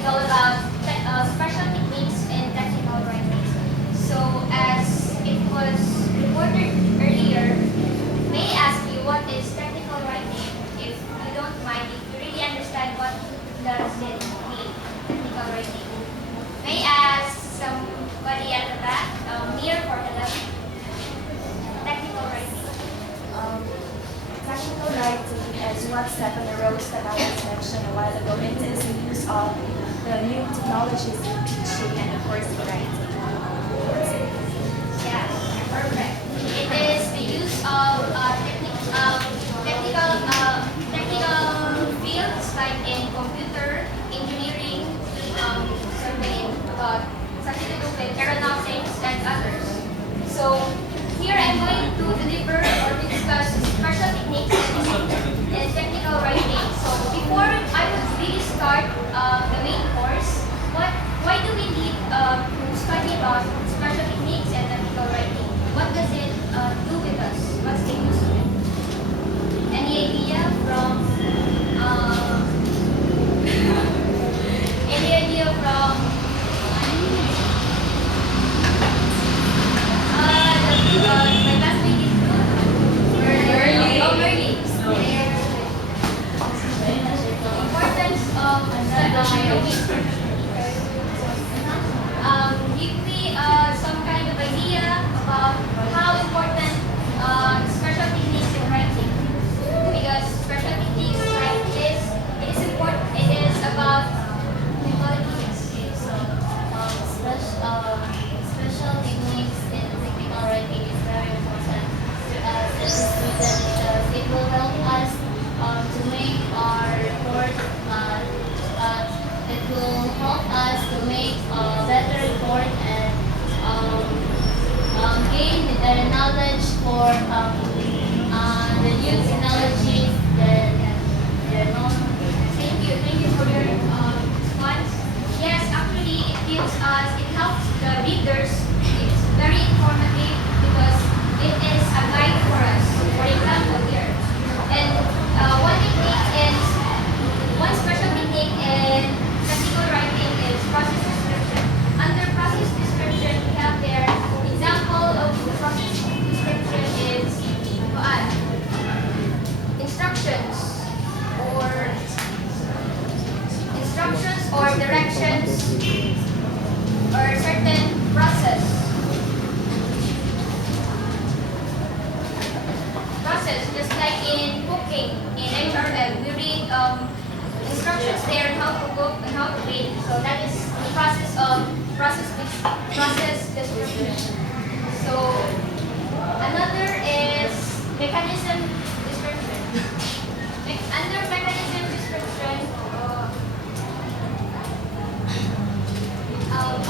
is all about special techniques in technical writing. So, as it was reported earlier, may I ask you what is technical writing? If you don't mind, if you really understand what does it mean, technical writing. May I ask somebody at the back, near for hello? Technical writing. Um, Technical writing is one step in the road that I was mentioned a while ago. It is the use of the new technologies in teaching and of course in writing. Yeah, perfect. It is the use of technical fields like in computer engineering, something about something to do with aeronautics and others. So here I'm going to deliver or to discuss special techniques in technical writing. So before I would really start the main course, why do we need to study about special techniques and technical writing? What does it do with us? What's the use of it? Any idea from any idea from my classmate is early. Oh, early. Importance of give me some kind of idea about how important special techniques in writing. Because special techniques like this, it is important. It is about technologies. So, special techniques in technical writing is very important to us as a student because it will help us to make our report. It will help us to make a better report and gain the knowledge for the new technologies that Thank you for your response. Yes, actually, it helps the readers. It's very informative because it is a guide for us. For example, here, and one special technique in technical writing is process description. Under process description, we have there example of the process description is instructions or directions or certain process, just like in cooking in HRM we read instructions there on how to cook and how to bake. So that is the process description. So another is mechanism description. Under mechanism description,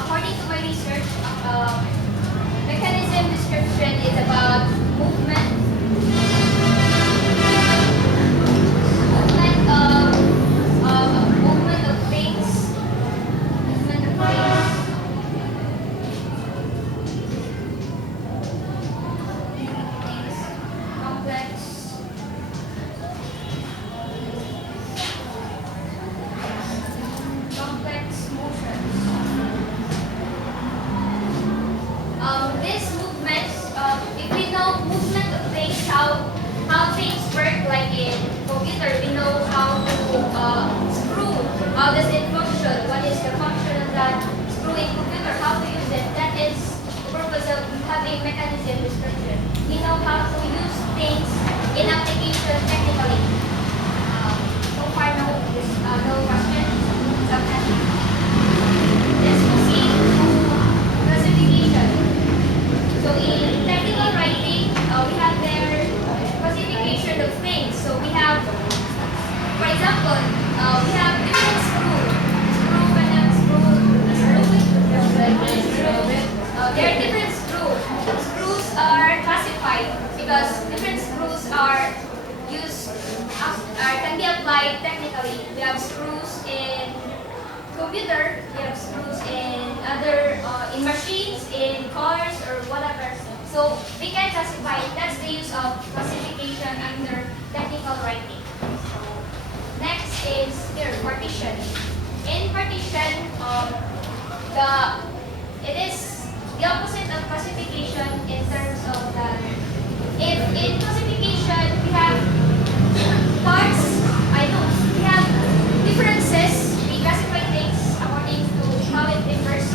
according to my research, mechanism description is about movement movement of things, complex motions. This movements, if we know movement of things, how things work, like in computer, we know how to screw. How does it function? What is the function of that screw in computer? How to use it? That is the purpose of having mechanism description. We know how to use things in application technically. So far, no questions. Let's proceed to classification. So in technical writing, we have their classification of things. So we have, for example, we have different screws. There are different screws. Screws are classified because different screws can be applied technically. We have screws in computer, we have screws in in machines, in cars, or whatever. So we can classify. That's the use of classification under technical writing. So next is here partition. In partition, it is the opposite of classification in terms of that. If in classification we have parts, we have differences. We classify things according to how it differs.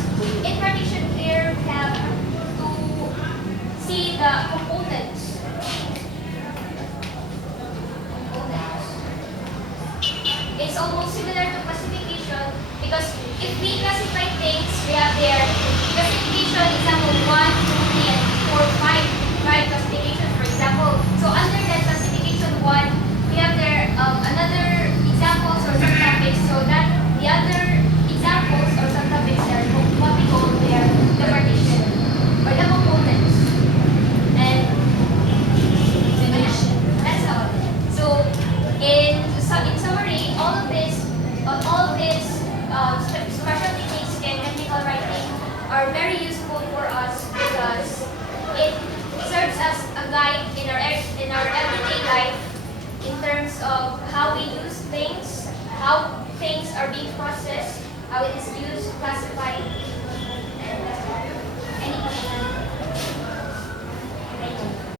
In partition here, we have to see the components. It's almost similar to classification because if we classify things, we have their classification, example 1, 2, 3, and 4, 5 classifications, for example. So under that classification 1, we have their another examples or subtopics, so that the other examples or subtopics are what we call the partition or the components. And that's all. So in summary, all of these special techniques in technical writing are very useful for us because it serves as a guide in our everyday life in terms of how we use things, how things are being processed, how it is used, classified, and any question? Thank you.